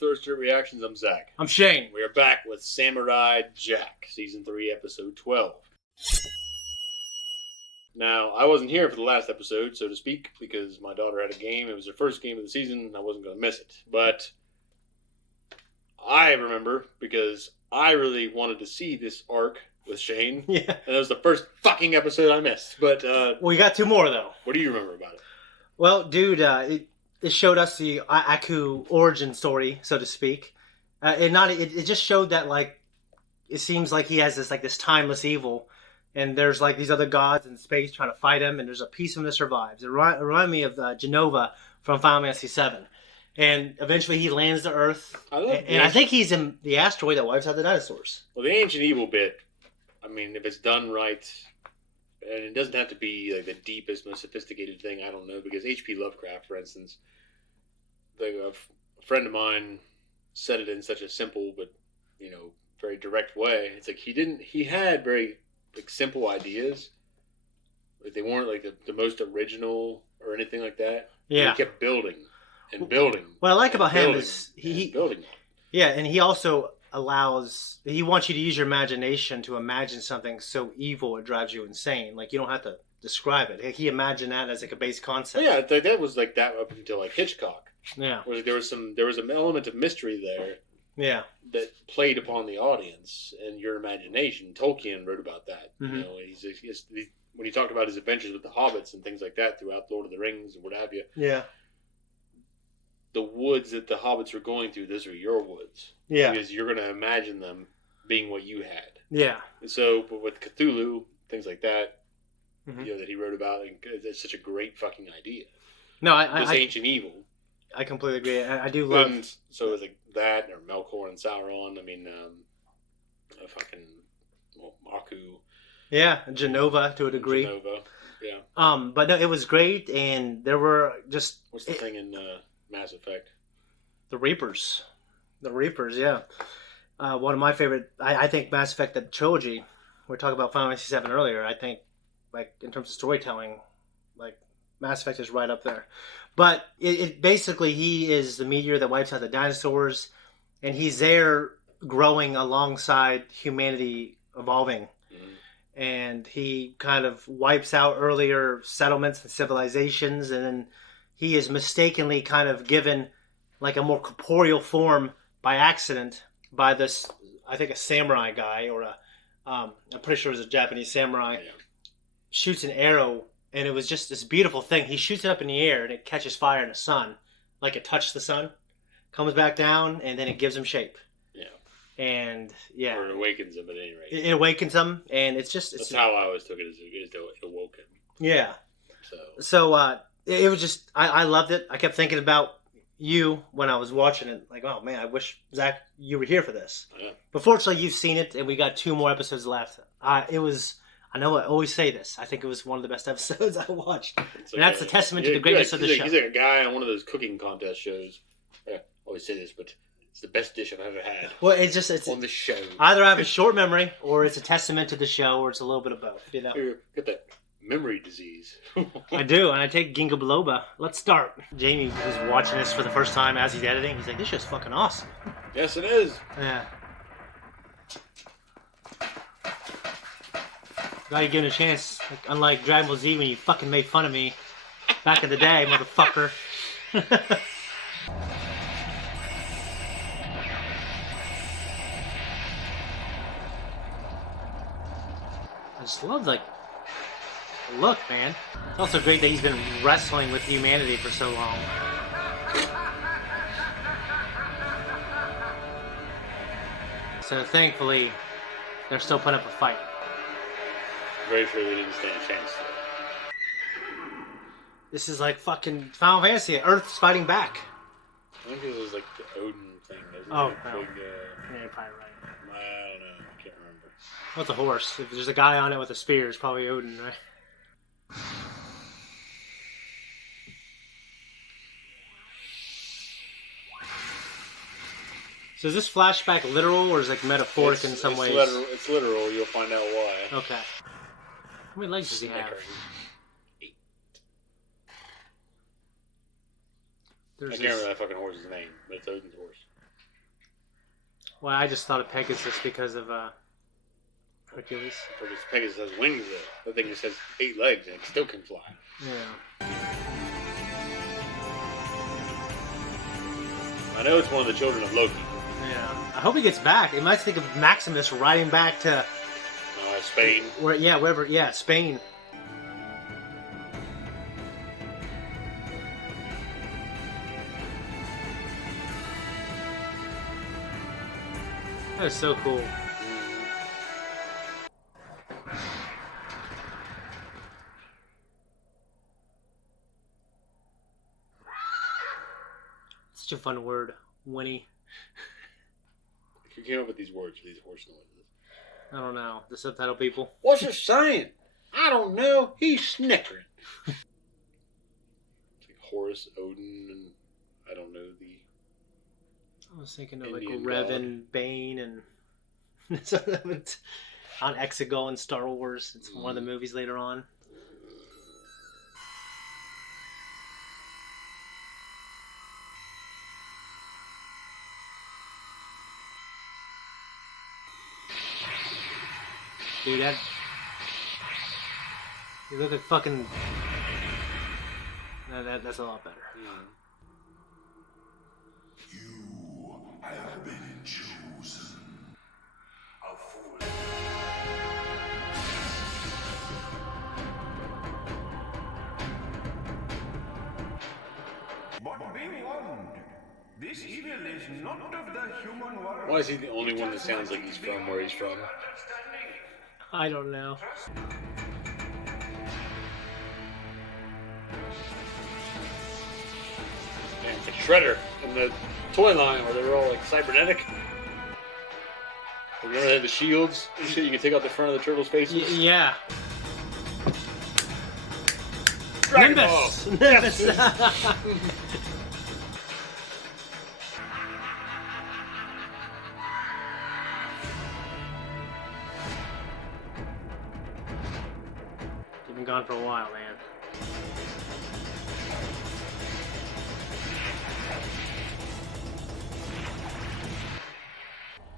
Thirster Reactions. I'm Zack. I'm Shane. We are back with Samurai Jack, Season 3, Episode 12. Now, I wasn't here for the last episode, so to speak, because my daughter had a game. It was her first game of the season, and I wasn't going to miss it. But I remember, because I really wanted to see this arc with Shane. Yeah. And it was the first fucking episode I missed. But, We got two more, though. what do you remember about it? Well, dude, it showed us the Aku origin story, so to speak. It just showed that, like, it seems like he has this timeless evil, and there's like these other gods in space trying to fight him, and there's a piece of him that survives. It reminded me of Genova from Final Fantasy VII, and eventually he lands to Earth, I think he's in the asteroid that wipes out the dinosaurs. Well, the ancient evil bit, I mean, if it's done right, and it doesn't have to be like the deepest, most sophisticated thing, I don't know, because H.P. Lovecraft, for instance, a friend of mine said it in such a simple but, very direct way. It's like he had very simple ideas. Like they weren't like the most original or anything like that. Yeah. He kept building and building. What I like about him is he building. Yeah, and he also he wants you to use your imagination to imagine something so evil it drives you insane. Like, you don't have to describe it. He imagined that as like a base concept. Yeah, that was like that up until like Hitchcock. Yeah. Where there was an element of mystery there. Yeah. That played upon the audience and your imagination. Tolkien wrote about that. Mm-hmm. When he talked about his adventures with the hobbits and things like that throughout Lord of the Rings and what have you. Yeah. The woods that the hobbits were going through, those are your woods. Yeah. Because you're going to imagine them being what you had. Yeah. And so, but with Cthulhu, things like that, mm-hmm. That he wrote about, and it's such a great fucking idea. No, this ancient evil. I completely agree. I do love. And so it was like that, or Melkor and Sauron. I mean, Aku. Yeah, Genova to a degree. Genova, yeah. But no, it was great, and there were just. What's the thing in Mass Effect? The Reapers. The Reapers, yeah. One of my favorite. I think Mass Effect, the trilogy. We were talking about Final Fantasy VII earlier. I think, like in terms of storytelling, like Mass Effect is right up there. But it basically, he is the meteor that wipes out the dinosaurs, and he's there growing alongside humanity evolving. Mm-hmm. And he kind of wipes out earlier settlements and civilizations, and then he is mistakenly kind of given like a more corporeal form by accident by this, I think, a samurai guy, or I'm pretty sure it was a Japanese samurai, shoots an arrow. And it was just this beautiful thing. He shoots it up in the air, and it catches fire in the sun. Like it touched the sun. Comes back down, and then it gives him shape. Yeah. And, yeah. Or it awakens him at any rate. It awakens him, and it's just... That's how I always took it, it awoke him. Yeah. So it was just... I loved it. I kept thinking about you when I was watching it. Like, oh, man, I wish, Zack, you were here for this. Yeah. But fortunately, you've seen it, and we got 2 more episodes left. It was... I know I always say this. I think it was one of the best episodes I watched. Okay. And that's a testament to the greatness of the show. He's like a guy on one of those cooking contest shows. I always say this, but it's the best dish I've ever had. Well, it's on the show. Either I have a short memory, or it's a testament to the show, or it's a little bit of both. You know? Get that memory disease. I do, and I take ginkgo biloba. Let's start. Jamie was watching this for the first time as he's editing. He's like, "This show's fucking awesome." Yes, it is. Yeah. Glad you're giving a chance. Like, unlike Dragon Ball Z when you fucking made fun of me back in the day, motherfucker. I just love, like, the look, man. It's also great that he's been wrestling with humanity for so long. So thankfully, they're still putting up a fight. Very sure they didn't stand a chance. This is like fucking Final Fantasy. Earth's fighting back. I think this is like the Odin thing. Oh, no. Yeah, you're probably right. I don't know. I can't remember. Well, it's a horse. If there's a guy on it with a spear, it's probably Odin, right? So is this flashback literal, or is it like metaphoric in some ways? It's literal. You'll find out why. Okay. How many legs does he have? 8. There's I can't remember that fucking horse's name, but it's Odin's horse. Well, I just thought of Pegasus because of Hercules. Because Pegasus has wings, though. The thing just has 8 legs and it still can fly. Yeah. I know it's one of the children of Loki. Yeah. I hope he gets back. It might think of Maximus riding back to Spain. Wherever. Yeah, Spain. That is so cool. Such a fun word, whinny. Who came up with these words for these horse noises? I don't know. The subtitle people. What's it saying? I don't know. He's snickering. It's like Horus, Odin, and I don't know the. I was thinking of Indian like Revan, god. Bane, and on Exegol in Star Wars. It's one of the movies later on. Dude, that... You look at fucking... No, that's a lot better. You have been chosen. A fool. But be warned, this evil is not of the human world. Why is he the only one that sounds like he's from where he's from? I don't know. And it's Shredder in the toy line where they're all like cybernetic. Remember they had the shields and shit? You can take out the front of the turtles' faces? Yeah. Dragon Nimbus! Ball. Nimbus! You've been gone for a while, man.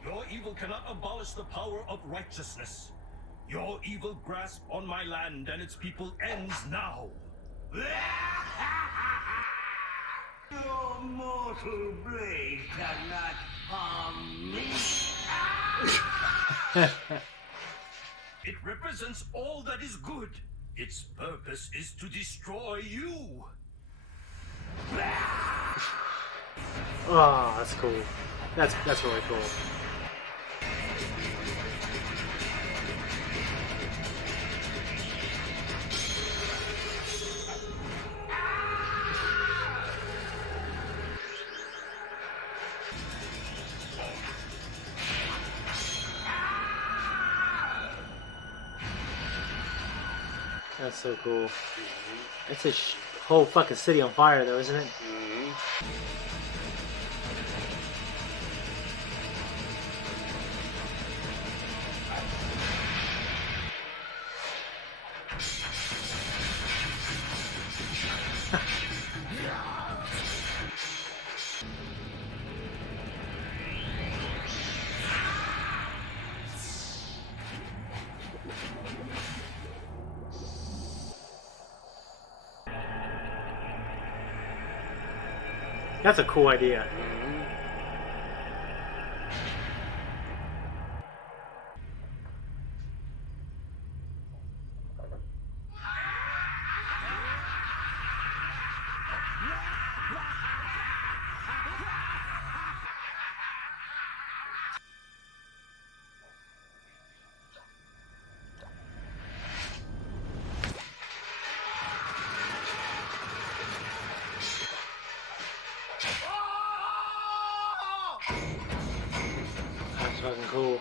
Your evil cannot abolish the power of righteousness. Your evil grasp on my land and its people ends now. Your mortal blade cannot harm me. It represents all that is good. Its purpose is to destroy you. Oh, that's cool. That's really cool. That's so cool. It's a whole fucking city on fire, though, isn't it? That's a cool idea. That's fucking cool.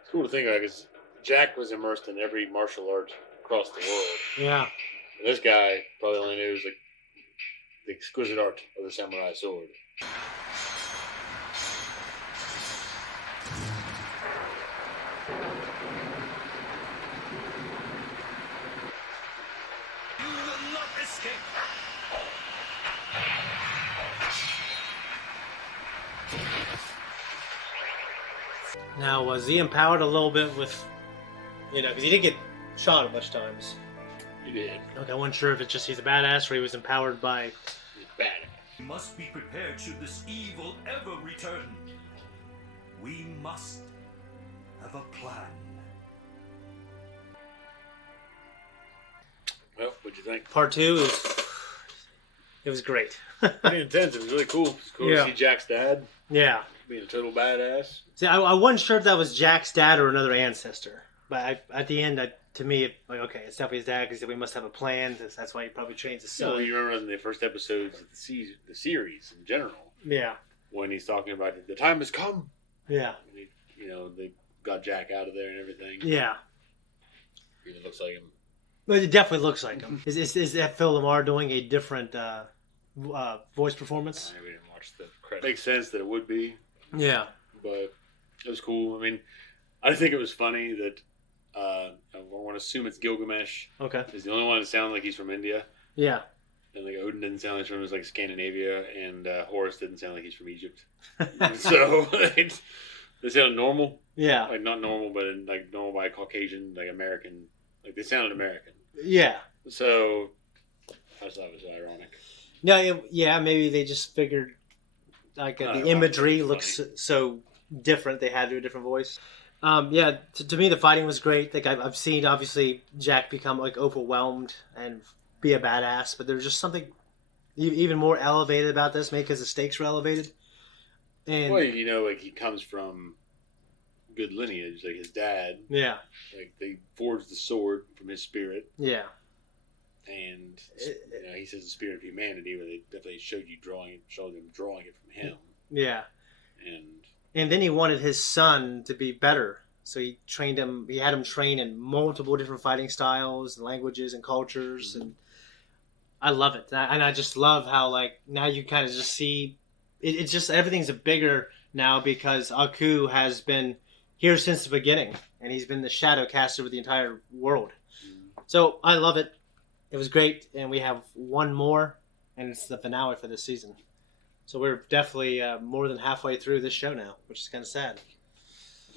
It's cool to think about because Jack was immersed in every martial art across the world. Yeah. And this guy probably only knows like the exquisite art of the samurai sword. Now, was he empowered a little bit with, because he did get shot a bunch of times. He did. Okay, I wasn't sure if it's just he's a badass or he was empowered by... He's bad. We must be prepared should this evil ever return. We must have a plan. Well, what'd you think? Part 2 it was great. Pretty intense. It was really cool. It's cool to see Jack's dad Yeah. being a total badass. See, I wasn't sure if that was Jack's dad or another ancestor. But at the end, to me, okay, it's definitely his dad because we must have a plan. That's why he probably trains his son. You remember in the first episodes of the series in general, Yeah. when he's talking about the time has come. Yeah. And they got Jack out of there and everything. Yeah. It looks like him. But it definitely looks like him. Is that Phil Lamar doing a different voice performance? I didn't watch the credits. Makes sense that it would be, Yeah. but it was cool. I mean, I think it was funny that I want to assume it's Gilgamesh. Okay. He's the only one that sounds like he's from India. Yeah. And like Odin didn't sound like he's from Scandinavia, and Horus didn't sound like he's from Egypt. So they sound normal. Yeah. Like not normal, but like normal by Caucasian, like American. Like they sounded American. Yeah. So I just thought it was ironic. Yeah. Maybe they just figured like the imagery looks so different. They had to do a different voice. Yeah. To me, the fighting was great. Like I've seen obviously Jack become like overwhelmed and be a badass, but there's just something even more elevated about this, maybe because the stakes were elevated. And well, like he comes from good lineage, like his dad. Yeah. Like they forged the sword from his spirit. Yeah. And he says the spirit of humanity, where they definitely showed them drawing it from him. Yeah. And then he wanted his son to be better. So he trained him. He had him train in multiple different fighting styles, and languages, and cultures, and I love it. And I just love how like now you kind of just see it's just everything's bigger now because Aku has been here since the beginning, and he's been the shadow caster with the entire world. So I love it. It was great, and we have one more, and it's the finale for this season. So we're definitely more than halfway through this show now, which is kind of sad.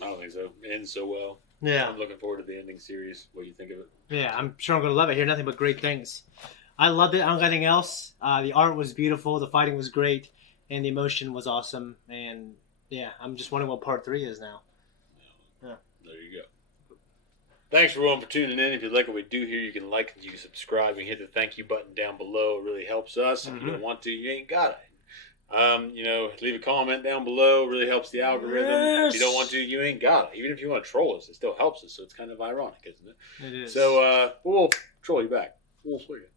I don't think so. It ends so well. Yeah. I'm looking forward to the ending series. What do you think of it? Yeah, I'm sure I'm going to love it. I hear nothing but great things. I loved it. I don't got anything else. The art was beautiful. The fighting was great. And the emotion was awesome. And, yeah, I'm just wondering what part 3 is now. Yeah. There you go. Thanks everyone for tuning in. If you like what we do here, you can like and you can subscribe and hit the thank you button down below. It really helps us. If you don't want to, you ain't got it. Leave a comment down below. It really helps the algorithm. Yes. If you don't want to, you ain't got it. Even if you want to troll us, it still helps us. So it's kind of ironic, isn't it? It is. So we'll troll you back. We'll swing it.